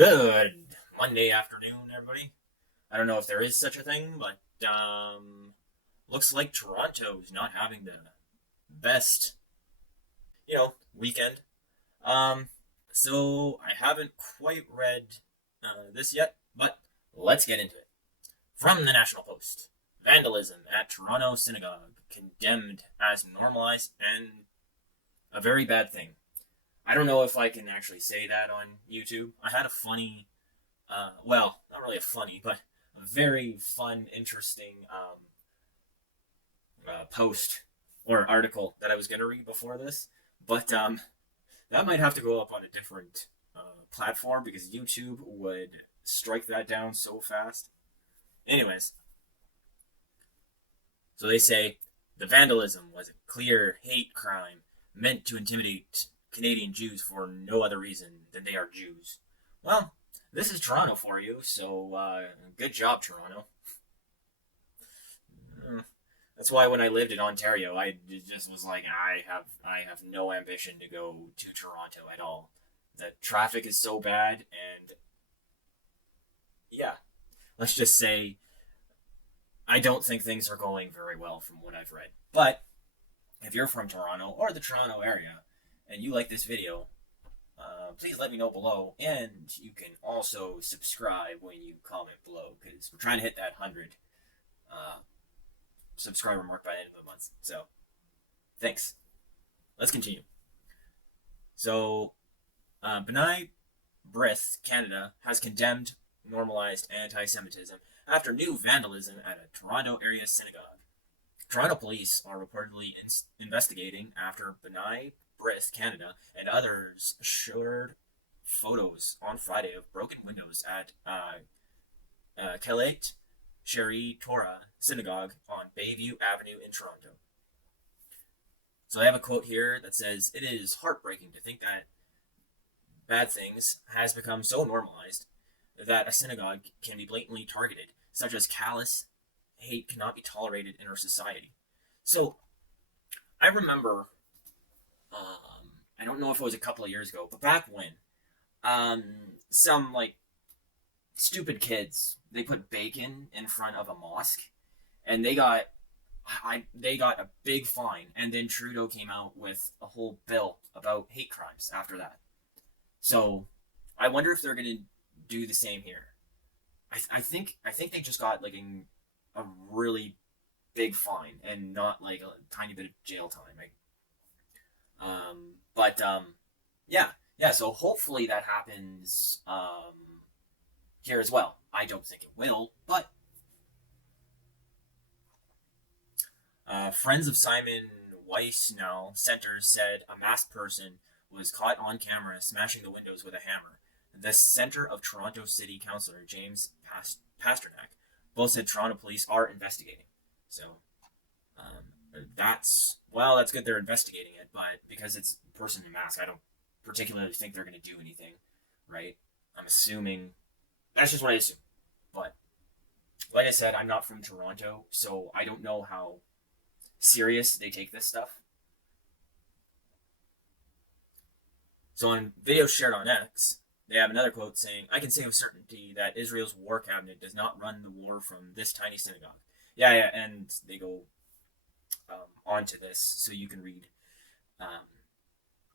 Good Monday afternoon, everybody. I don't know if there is such a thing, but looks like Toronto's not having the best, weekend. Um, so I haven't quite read this yet, but let's get into it. From the National Post: Vandalism at Toronto Synagogue condemned as normalized and a very bad thing. I don't know if I can actually say that on YouTube. I had a funny, well, not really a funny, but a very fun, interesting post or article that I was going to read before this. But that might have to go up on a different platform because YouTube would strike that down so fast. Anyways, so they say the vandalism was a clear hate crime meant to intimidate Canadian Jews for no other reason than they are Jews. Well, this is Toronto for you, so good job, Toronto. That's why when I lived in Ontario, I just was like, I have no ambition to go to Toronto at all. The traffic is so bad, and yeah, let's just say I don't think things are going very well from what I've read. But if you're from Toronto or the Toronto area and you like this video, please let me know below. And you can also subscribe when you comment below because we're trying to hit that 100 subscriber mark by the end of the month. So, thanks. Let's continue. So, B'nai B'rith Canada has condemned normalized anti-Semitism after new vandalism at a Toronto area synagogue. Toronto police are reportedly investigating after B'nai B'rith Canada and others shared photos on Friday of broken windows at Kelet Sheri Torah Synagogue on Bayview Avenue in Toronto. So I have a quote here that says, "It is heartbreaking to think that bad things has become so normalized that a synagogue can be blatantly targeted. Such as callous hate cannot be tolerated in our society." So I remember, I don't know if it was a couple of years ago, but back when, some like stupid kids, they put bacon in front of a mosque, and they got a big fine, and then Trudeau came out with a whole bill about hate crimes after that. So I wonder if they're gonna do the same here. I think they just got like a really big fine and not like a tiny bit of jail time. Yeah. So hopefully that happens here as well. I don't think it will, but Friends of Simon Weisnell Center said a masked person was caught on camera smashing the windows with a hammer. The Centre of Toronto City Councillor James Pasternak both said Toronto police are investigating. So that's good they're investigating it, but because it's a person in a mask, I don't particularly think they're going to do anything, right? I'm assuming that's just what I assume. But like I said, I'm not from Toronto, so I don't know how serious they take this stuff. So on video shared on X, they have another quote saying, "I can say with certainty that Israel's war cabinet does not run the war from this tiny synagogue." Yeah, and they go on to this, so you can read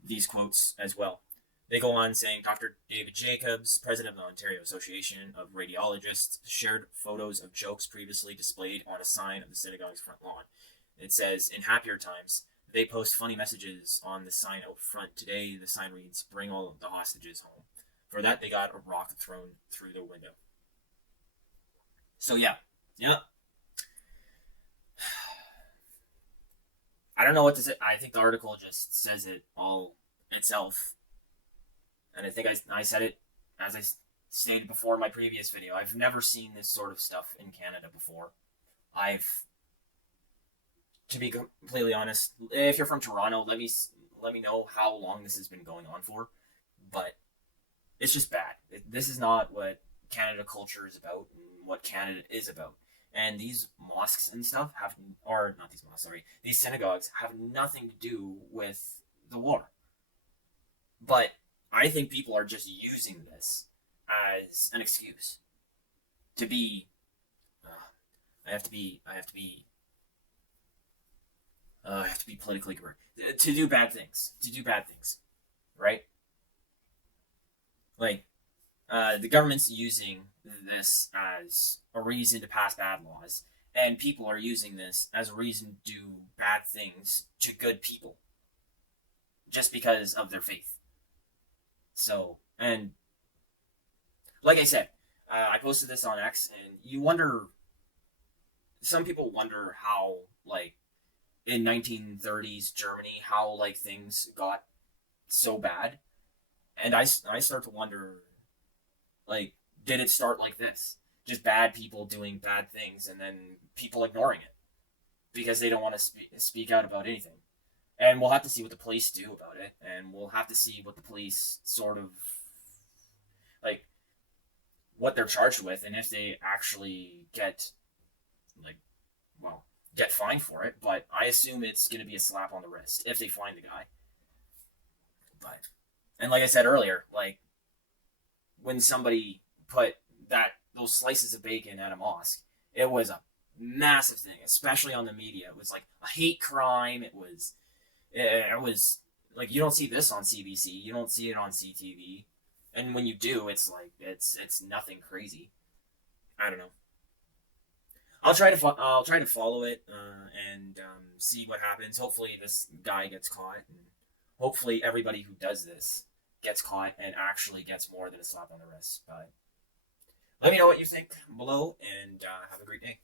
these quotes as well. They go on saying, Dr. David Jacobs, president of the Ontario Association of Radiologists, shared photos of jokes previously displayed on a sign of the synagogue's front lawn. It says, "In happier times, they post funny messages on the sign out front. Today, the sign reads, 'Bring all of the hostages home.' For that, they got a rock thrown through the window." So yeah. I don't know what to say. I think the article just says it all itself. And I think I said it as I stated before in my previous video. I've never seen this sort of stuff in Canada before. To be completely honest, if you're from Toronto, let me know how long this has been going on for. But it's just bad. This is not what Canada culture is about and what Canada is about. And these mosques and stuff these synagogues have nothing to do with the war. But I think people are just using this as an excuse to be. Uh, I have to be politically correct. To do bad things. To do bad things. Right? Like, the government's using this as a reason to pass bad laws, and people are using this as a reason to do bad things to good people just because of their faith. So, and like I said, I posted this on X, and you wonder. Some people wonder how, like, in 1930s Germany, how like things got so bad, and I start to wonder, like, did it start like this? Just bad people doing bad things, and then people ignoring it because they don't want to speak out about anything. And we'll have to see what the police do about it, and we'll have to see what the police sort of, like, what they're charged with, and if they actually get, like, well, get fined for it. But I assume it's going to be a slap on the wrist if they find the guy. But, and like I said earlier, like, when somebody put those slices of bacon at a mosque, it was a massive thing, especially on the media. It was like a hate crime. It was like, you don't see this on CBC, you don't see it on CTV, and when you do, it's like it's nothing crazy. I don't know. I'll try to follow it, and see what happens. Hopefully, this guy gets caught, and hopefully, everybody who does this gets caught and actually gets more than a slap on the wrist. But let me know what you think below, and have a great day.